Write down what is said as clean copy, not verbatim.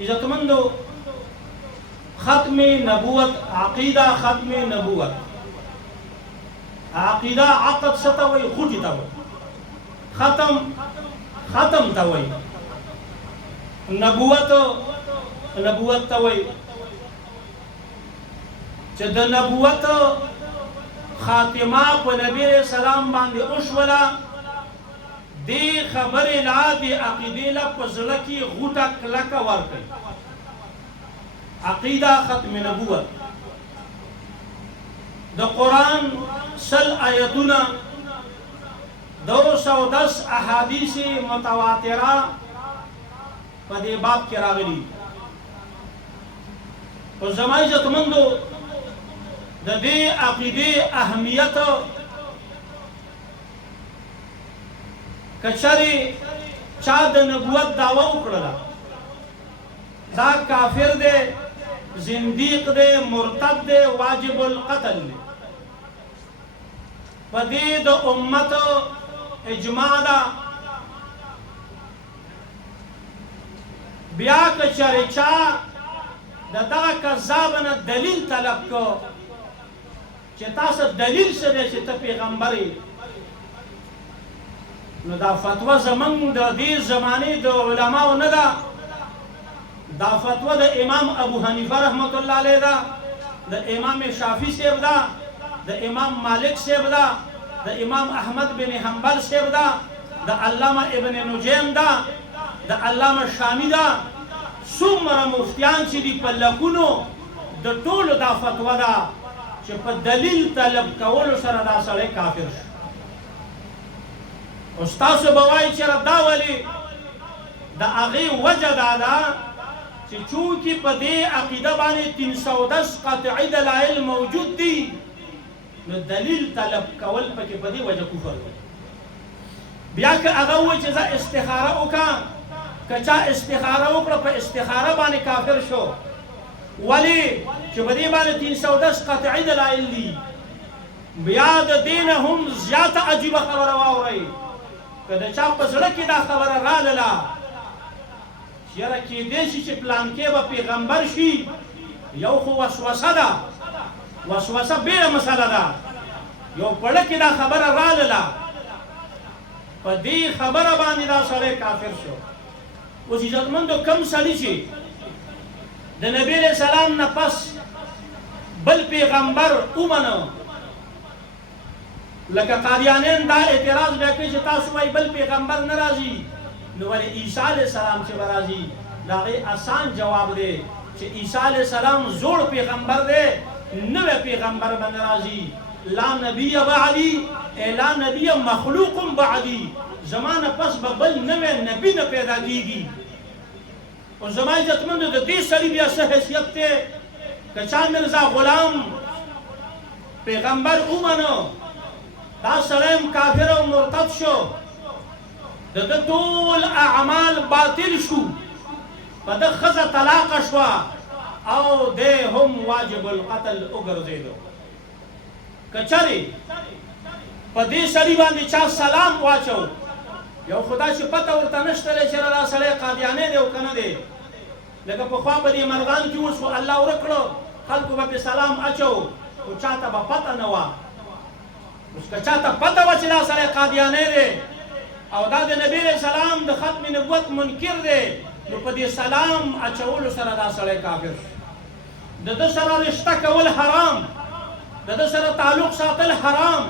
عزتمندو ختم نبوت عقیده ختم نبوت عقیده عقد ستوي خوټي ته ختم ته وي نبوت ته وي چې د نبوت خاتمه په نبی سلام باندې وشوله دې خبرې لا دې عقیدې لا په زړه کې غوټه کلکه ورکړي عقیده ختم نبوت د قرآن سل آیتونه 210 احادیث متواتره په دې باب کې راغلي او زما عزتمندو د دې عقیدې اهمیت کچري چا د نبوت دعوه وکړه دا کافر دی زنديق دی مرتد دی واجب القتل دی په دې د امت اجماع ده بیا کچري چا د دغه کذاب نه دلیل طلب کو چې تاسو دلیل څه دی چې ته پیغمبر یې نو دا فتوا زمونږ د دې زمانې د علماو نه ده دا فتوا د امام ابو حنیفه رحمت الله علیه ده د امام شافعي صاحب ده د امام مالک صاحب ده د امام احمد بن حنبل صاحب ده د علامه ابن نجیم ده د علامه شامی ده څومره مفتیان چې دي په لکونو د ټولو دا فتوا ده چې په دلیل طلب کولو سره دا سړی کافر شو او ستاسو به وایي چې دا ولې د هغې وجه دا ده چې چونکې په دې عقیده باندې 310 قطعي دلایل موجود دي نو دلیل طلب کول پکې په دې وجه کفر دی بیا که هغه وایي چې زه استخاره وکړم که چا استخاره وکړه په استخاره باندې کافر شو ولې چې په دې باندې 310 قطعي دلایل دي بیا د دې نه هم زیاته عجیبه خبره واورئ که د چا په زړه کې دا خبره رالله یاره کېدی شي چې پلانکې به پیغمبر شي یو خو وسوسه ده وسوسه بېله مسله ده یو پړه کې دا خبره رالله په دې خبره باندې دا سړی کافر شو اوس عزتمندو کم سړي چې د نبي علیه السلام نه پس بل پیغمبر ومنه لکه قادیانین دا اعتراض بیا کوي چې تاسو وایي بل پیغمبر نه راځي نو ولې عیسی علیه السلام چې به راځي د هغې آسان جواب دی چې عیسی علیه السلام زوړ پیغمبر دی نوی پیغمبر به نه راځي لا نبی بعدي لا نبی مخلوق بعدي زما نه پس به بل نوی نبي نه پیدا کېږي او زما عزتمندو د دې سړي بیا څه حیثیت دی که چا مرزا غلام پیغمبر ومنه دا سړی کافر او مرتد شو د ده ټول اعمال باطل شو په ده ښځه طلاقه شوه او دی هم واجب القتل وګرځېدو که چرې په دې سړي باندې چا سلام واچو یو خو داسې پته ورته نشته دی چې دا سړی قادیانی دی او که نه دی لکه پخوا په دې مرغانو کې اوس خو الله ورک کړو خلکو به پرې سلام اچو خو چاته به پته نه وه اوس که چاته پته وه چې دا سړی قادیانی دی او دا د نبی علیه السلام د ختم نبوت منکر دی نو په دې سلام اچولو سره دا سړی کافر شو د ده سره رشته کول حرام د ده سره تعلق ساتل حرام